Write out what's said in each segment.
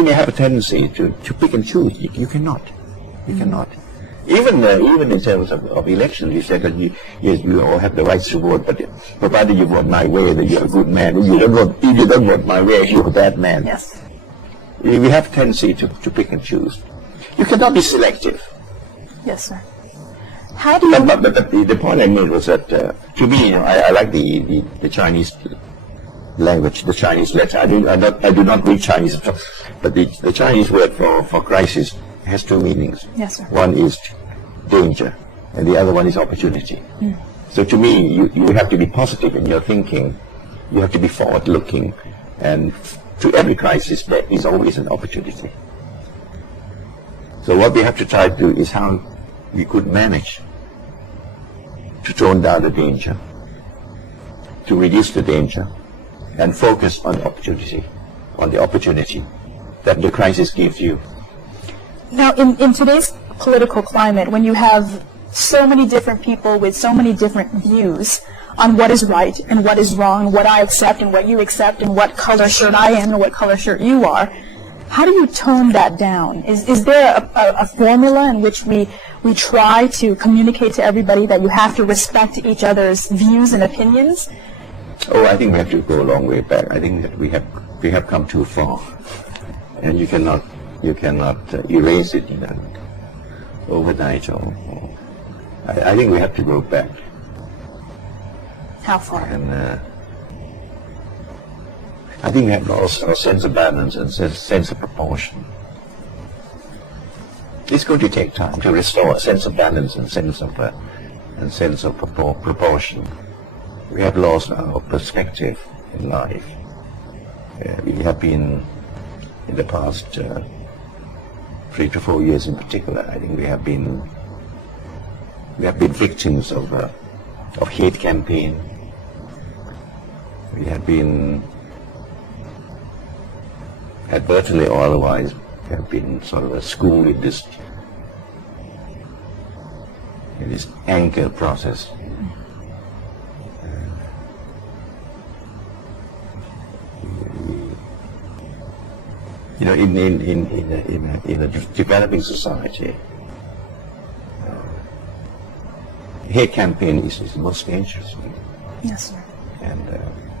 we may have a tendency to pick and choose. You cannot. You cannot. Even in terms of elections, you said that you all have the rights to vote, but provided you vote my way, that you're a good man. If you don't vote my way, you're a bad man. Yes. We have a tendency to pick and choose. You cannot be selective. Yes, sir. How do you? But the point I made was that to me, I like the Chinese language, the Chinese letter. I do not read Chinese, but the Chinese word for crisis has two meanings. Yes, sir. One is danger, and the other one is opportunity. So to me, you have to be positive in your thinking. You have to be forward-looking, and to every crisis there is always an opportunity. So what we have to try to do is how we could manage to tone down the danger, to reduce the danger, and focus on opportunity, on the opportunity that the crisis gives you. Now, in today's political climate, when you have so many different people with so many different views on what is right and what is wrong, what I accept and what you accept, and what color shirt I am and what color shirt you are, how do you tone that down? Is there a formula in which we try to communicate to everybody that you have to respect each other's views and opinions? Oh, I think we have to go a long way back. I think that we have come too far, and you cannot erase it overnight. I think we have to go back. How far? And I think we have lost our sense of balance and sense of proportion. It's going to take time to restore a sense of balance and sense of proportion. We have lost our perspective in life. We have been, in the past 3 to 4 years in particular, I think we have been victims of hate campaign. We have been, advertently or otherwise, we have been sort of schooled in this anger process. In a developing society, hate campaign is the most dangerous one. Yes, sir. And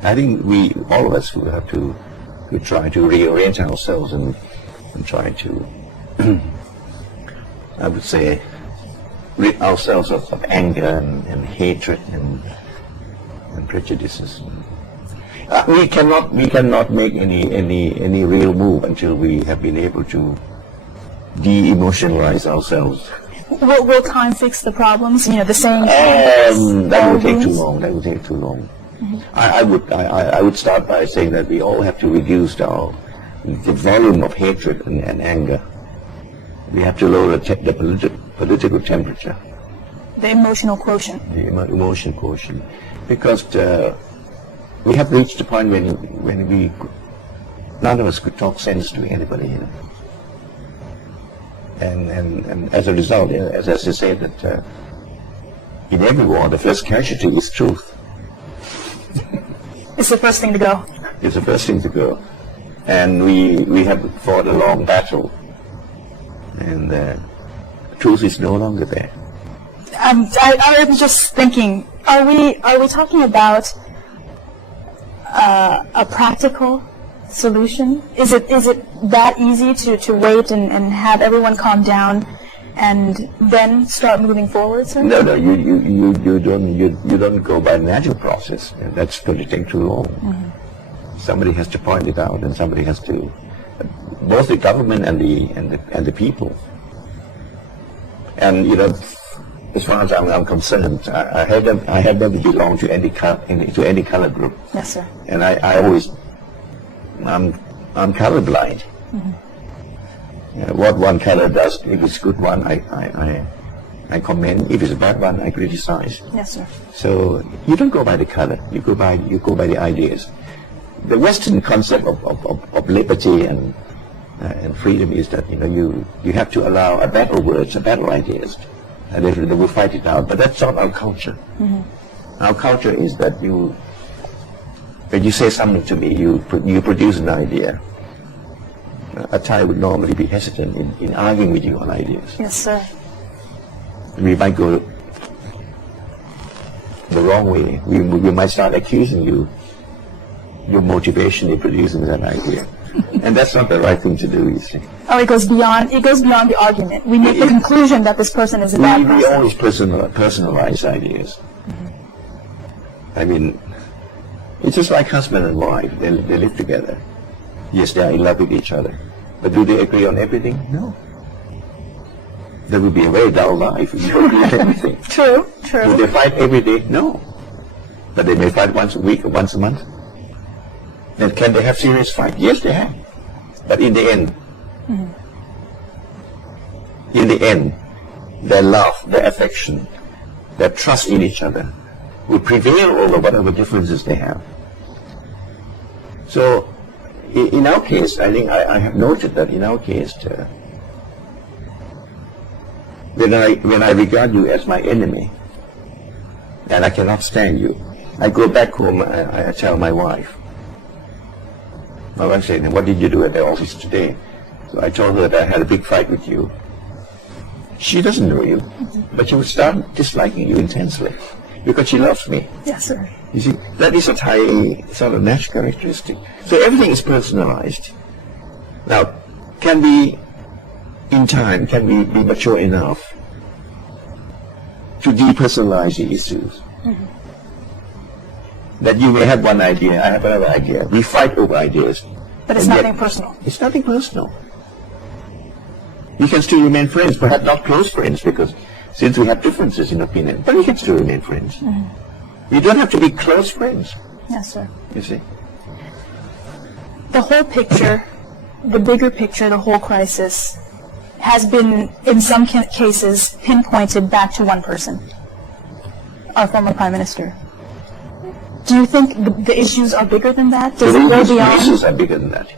I think all of us, will have to try to reorient ourselves and try to, I would say, rid ourselves of anger and hatred and prejudices. We cannot make any real move until we have been able to de-emotionalize ourselves. Will time fix the problems? The saying. That would take too long. That would take too long. I would start by saying that we all have to reduce the volume of hatred and anger. We have to lower the political temperature. The emotional quotient. The emotional quotient, because we have reached a point when none of us could talk sense to anybody, and as a result, as I said, that in every war, the first casualty is truth. It's the first thing to go. It's the first thing to go, and we have fought a long battle, and truth is no longer there. I'm just thinking, are we talking about a practical solution? Is it that easy to wait and have everyone calm down and then start moving forward, sir? No, you don't go by a natural process. That's going to take too long. Mm-hmm. Somebody has to point it out, and somebody has to, both the government and the people. And as far as I'm concerned, I have never belonged to any color group. Yes, sir. And I'm colorblind. Mm-hmm. What one color does, if it's a good one, I commend. If it's a bad one, I criticize. Yes, sir. So you don't go by the color. You go by the ideas. The Western concept of liberty and freedom is that you have to allow a battle words, a battle ideas. And they will fight it out, but that's not our culture. Mm-hmm. Our culture is that when you say something to me, you produce an idea, a Thai would normally be hesitant in arguing with you on ideas. Yes, sir. We might go the wrong way. We might start accusing you your motivation in producing that idea. And that's not the right thing to do, you see. Oh, it goes beyond the argument. We make the conclusion that this person is a bad person. We always personalize ideas. I mean, it's just like husband and wife. They live together. Yes, they are in love with each other. But do they agree on everything? No. That would be a very dull life if you don't agree on everything. True. Do they fight every day? No. But they may fight once a week or once a month. And can they have serious fight? Yes, they have. But in the end, their love, their affection, their trust in each other will prevail over whatever differences they have. So, in our case, I think I have noted that in our case, when I regard you as my enemy, and I cannot stand you, I go back home and I tell my wife. My wife said, "What did you do at the office today?" So I told her that I had a big fight with you. She doesn't know you, but she would start disliking you intensely because she loves me. Yes, sir. You see, that is a Thai sort of natural characteristic. So everything is personalized. Now, can we, in time, can we be mature enough to depersonalize the issues? That you may have one idea, I have another idea. We fight over ideas. But it's nothing personal. It's nothing personal. We can still remain friends, perhaps not close friends, because since we have differences in opinion, but we can still remain friends. We don't have to be close friends. Yes, sir. You see? The whole picture, the bigger picture, the whole crisis, has been, in some cases, pinpointed back to one person, our former Prime Minister. Do you think the issues are bigger than that? Does it go beyond? The issues are bigger than that.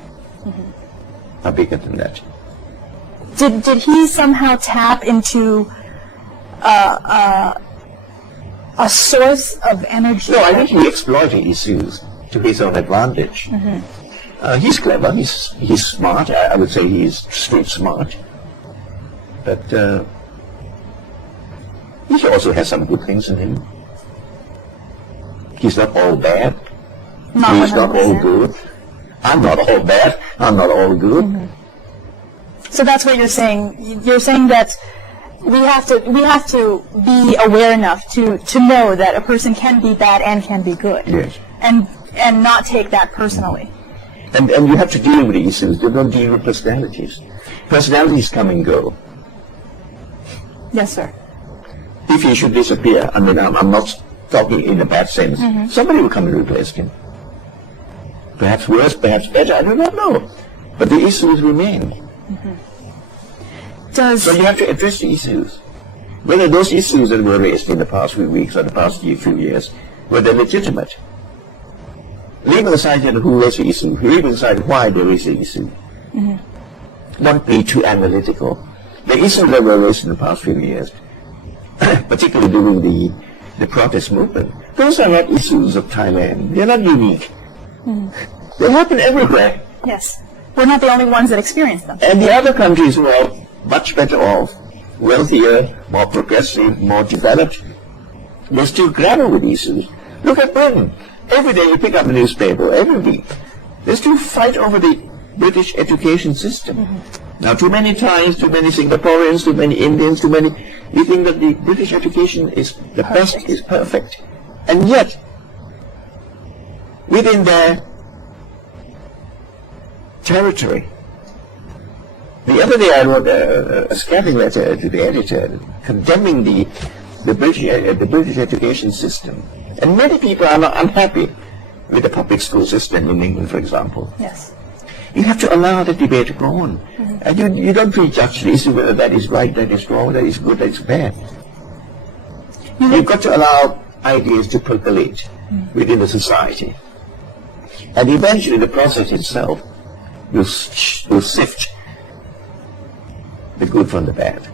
Are bigger than that. Did he somehow tap into a source of energy? No, I think he exploited issues to his own advantage. He's clever. He's smart. I would say he's street smart. But he also has some good things in him. He's not all bad. He's not all good. I'm not all bad. I'm not all good. So that's what you're saying. You're saying that we have to be aware enough to know that a person can be bad and can be good. Yes. And not take that personally. And you have to deal with the issues. You don't deal with personalities. Personalities come and go. Yes, sir. If he should disappear, I mean, I'm not talking in a bad sense. Somebody will come and replace him. Perhaps worse, perhaps better, I do not know. But the issues remain. So you have to address the issues. Whether those issues that were raised in the past few weeks or the past few years, were they legitimate? Leaving aside who raised the issue, leaving aside why they raised the issue. Not be too analytical. The issues that were raised in the past few years, particularly during the protest movement, those are not issues of Thailand. They're not unique. They happen everywhere. Yes. We're not the only ones that experience them. And the other countries who are much better off, wealthier, more progressive, more developed, they still grapple with issues. Look at Britain. Every day you pick up a newspaper, every week. They still fight over the British education system. Now, too many Thais, too many Singaporeans, too many Indians, we think that the British education is the best, is perfect. And yet, within their territory, the other day I wrote a scathing letter to the editor condemning the British education system. And many people are not unhappy with the public school system in England, for example. Yes. You have to allow the debate to go on. And you don't prejudge the issue whether that is right, that is wrong, that is good, that is bad. You've got to allow ideas to percolate within the society. And eventually the process itself will sift the good from the bad.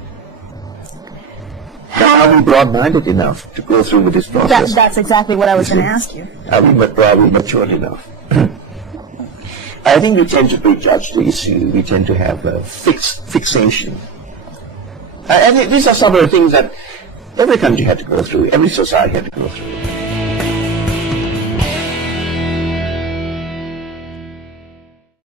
Are we broad-minded enough to go through with this process? That's exactly what I was going to ask you. Are we matured enough? I think we tend to prejudge the issue. We tend to have a fixation. And these are some of the things that every country had to go through, every society had to go through.